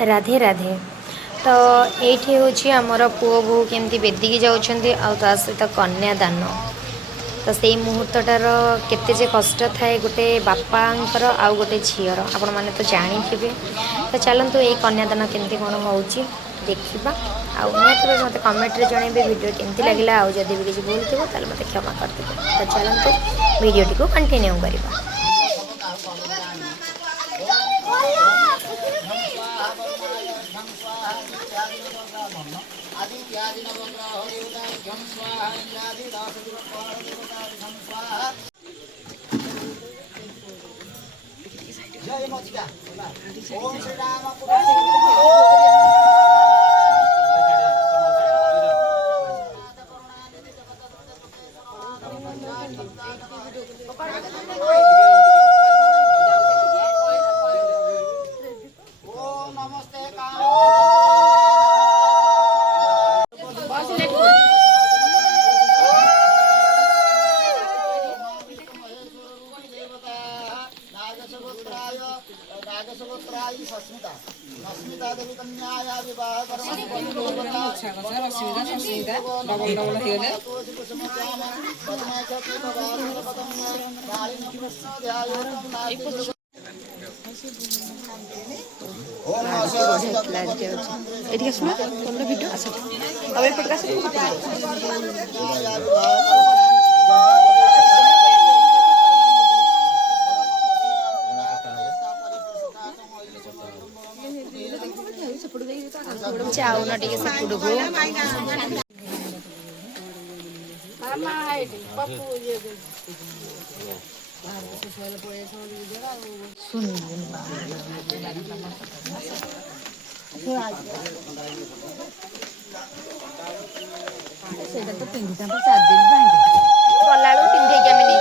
राधे राधे। तो ये हूँ आमर पुओ बो केमती बेदिकी जाऊँच आ सहित कन्यादान। तो से मुहूर्तटार केते कष्ट थाए गोटे बापांकर आउ गोटे झीर आपण मैंने तो जानी थे। तो चलतु ये कन्यादान केमती कौन हो देखा आउ निहत मत कमेंट जनइबे वीडियो केमती लगे आउ जदि भी किसी भूल थो मत क्षमा करदे। तो चलतु वीडियोटी को कंटिन्यू करवा। जय मचिका ओम श्री राम ओम नमस्ते नागसगोत्राय सस्मिता सस्मिता देवी कन्याया विवाह जाऊन टे सेपट को गला पिंधे आम नहीं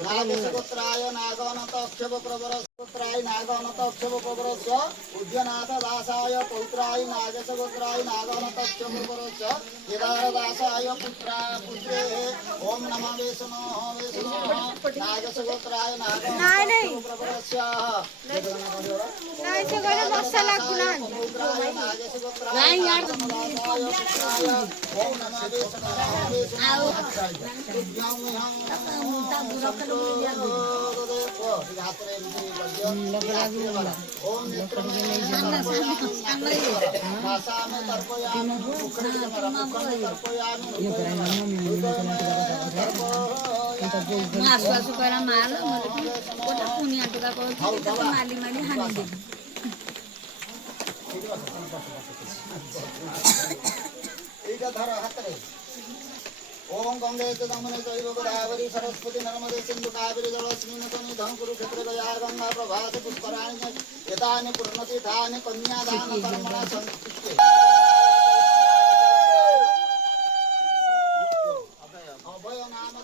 नागसगोत्राय नागवनत अक्षव प्रवर गोत्राय नागवनत अक्षव प्रवरस्य उद्यनाथ दासाय पौत्राय नागसगोत्राय नागवनत अक्षव प्रवरस्य केदार दासाय पुत्रा पुत्रे ओम नमः वैष्णो नागसगोत्राय नागवनत प्रवरस्य नहीं से गले मसाला गुना नहीं यार ओम नमः वैष्णो आओ आसु करा माल गोटे पुनिया टुका कहते माली माली हानि देवी ओम गंगे दमने चैव गोदावरी सरस्वती नर्मदे सिंधु कावेरी जलस्मिन् सन्निधं कुरुक्षेत्रे गया गंगा प्रभाते पुष्कराणि एतानि पूर्णतीर्थानि कन्यादान कर्मणा संस्कृते अभय नाम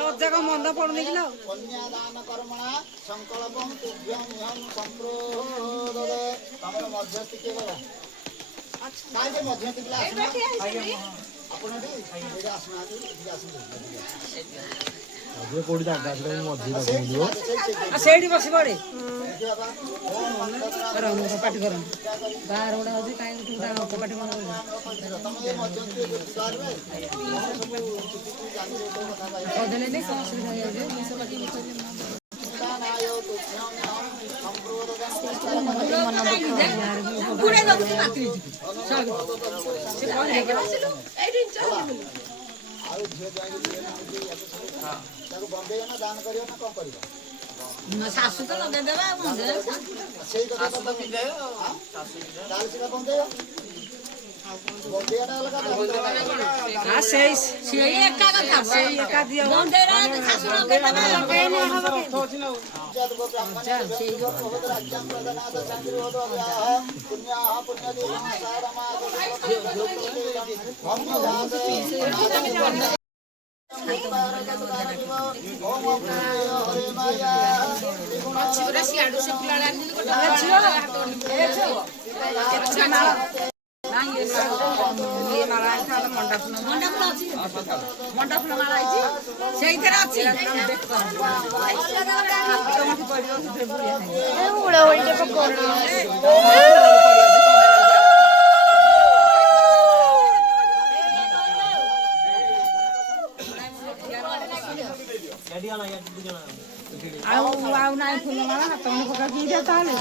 लज्जा का मंद पड़ने की कन्यादान कर्मणा संकल्पं तुभ्यं ह्यं संप्रोददे तमर मध्यस्थि के गया काई के मध्यस्थि के आसना आपण डी एजा आसना एजा आसना अजे कोडी जागा से मध्य रखियो आ सेडी बसी पड़े रंग का पाटी करन बाहर ओडा होजी काई तू दा पाटी मन तमे मध्यस्थि के विचार में बदले नहीं कौन सुविधा है जे सब बाकी नायो तुभ्यं ह्यं संप्रोददे पूरे लोग पाती सब से कौन है के ଆଉ ଝିଅ ଯାଇକି ତାକୁ ବନ୍ଦେଇବ ନା ଦାନ କରିବ ନା କଣ କରିବ ଶାଶୁ ତ ଲଗେଇଦେବେ ଆଉ କଣ ଯେ? ସେଇ କଥା ତ ପିନ୍ଧେଇବ ତାହେଲେ ସେଟା ବନ୍ଧେଇବ ବନ୍ଧେଇବାଟା ଅଲଗା ସେଇ ଏକା କଥା ବନ୍ଧେଇଲା ଶାଶୁ ଲଗେଇଦେବେ ମଣ୍ଡା ଫୁଲ ମାଳ ହେଇଛି ସେଇଥିରେ ଅଛି ହୁଳହୁଳିଟେ ପକଉନ। ଆଉ ନାଇଁ ଫୁଲ ମାଳ ହାତ ପକାଇ ଦିଅ ତାହେଲେ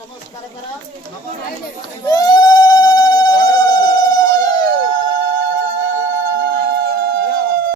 ନମସ୍କାର କର